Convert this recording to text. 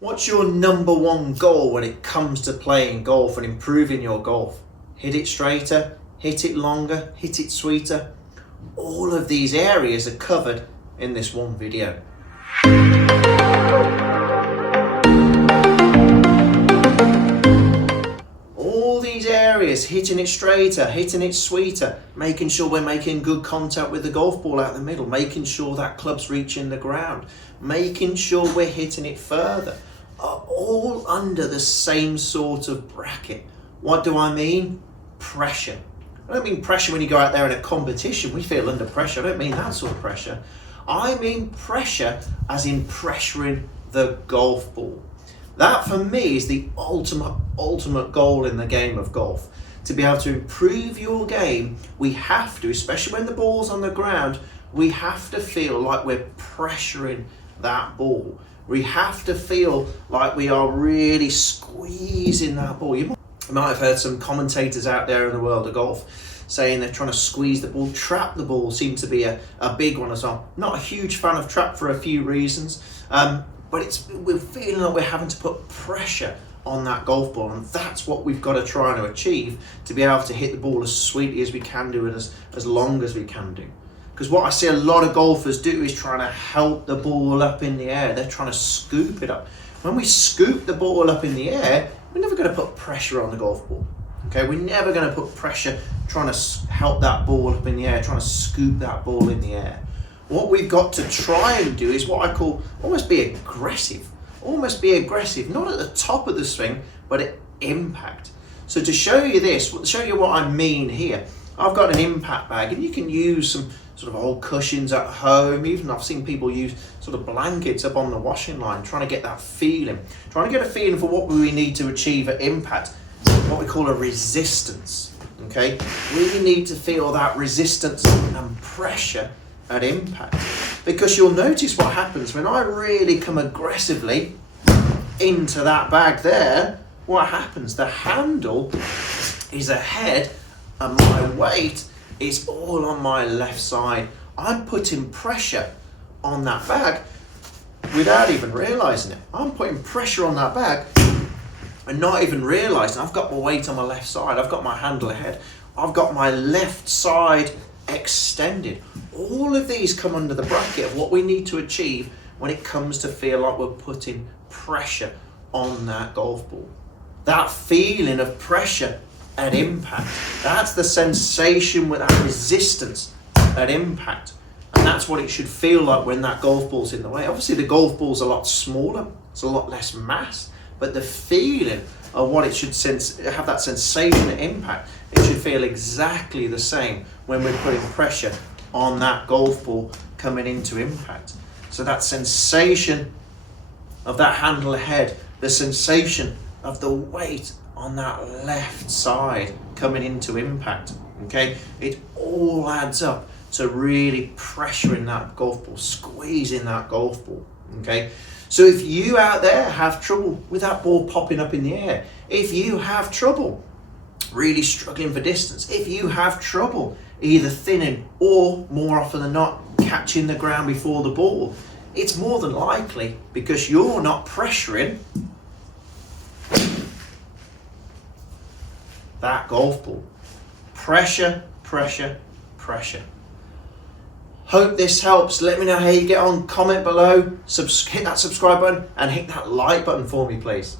What's your number one goal when it comes to playing golf and improving your golf? Hit it straighter, hit it longer, hit it sweeter. All of these areas are covered in this one video. All these areas, hitting it straighter, hitting it sweeter, making sure we're making good contact with the golf ball out the middle, making sure that club's reaching the ground, making sure we're hitting it further, are all under the same sort of bracket. What do I mean? Pressure. I don't mean pressure when you go out there in a competition, we feel under pressure. I don't mean that sort of pressure. I mean pressure as in pressuring the golf ball. That for me is the ultimate goal in the game of golf. To be able to improve your game, we have to, especially when the ball's on the ground, we have to feel like we're pressuring that ball. We have to feel like we are really squeezing that ball. You might have heard some commentators out there in the world of golf saying they're trying to squeeze the ball. Trap the ball seems to be a big one as well. Not a huge fan of trap for a few reasons, but we're feeling like we're having to put pressure on that golf ball, and that's what we've got to try to achieve to be able to hit the ball as sweetly as we can do and as long as we can do. Because what I see a lot of golfers do is trying to help the ball up in the air. They're trying to scoop it up. When we scoop the ball up in the air, we're never going to put pressure on the golf ball. Okay, we're never going to put pressure trying to help that ball up in the air, trying to scoop that ball in the air. What we've got to try and do is what I call almost be aggressive. Almost be aggressive, not at the top of the swing, but at impact. So to show you this, show you what I mean here, I've got an impact bag, and you can use some sort of old cushions at home. Even I've seen people use sort of blankets up on the washing line, trying to get that feeling, trying to get a feeling for what we need to achieve at impact, what we call a resistance. Okay, we need to feel that resistance and pressure at impact, because you'll notice what happens when I really come aggressively into that bag there. What happens? The handle is ahead and my weight is all on my left side. I'm putting pressure on that bag without even realizing it. I'm putting pressure on that bag and not even realizing I've got my weight on my left side. I've got my handle ahead. I've got my left side extended. All of these come under the bracket of what we need to achieve when it comes to feel like we're putting pressure on that golf ball. That feeling of pressure at impact, that's the sensation with that resistance at impact, and that's what it should feel like when that golf ball's in the way. Obviously the golf ball's a lot smaller, it's a lot less mass, but the feeling of what it should have, that sensation at impact, it should feel exactly the same when we're putting pressure on that golf ball coming into impact. So that sensation of that handle ahead, the sensation of the weight on that left side coming into impact, okay, it all adds up to really pressuring that golf ball, squeezing that golf ball. Okay, so if you out there have trouble with that ball popping up in the air, if you have trouble really struggling for distance, if you have trouble either thinning or more often than not catching the ground before the ball, it's more than likely because you're not pressuring that golf ball. Pressure, pressure, pressure. Hope this helps. Let me know how you get on. Comment below, hit that subscribe button and hit that like button for me, please.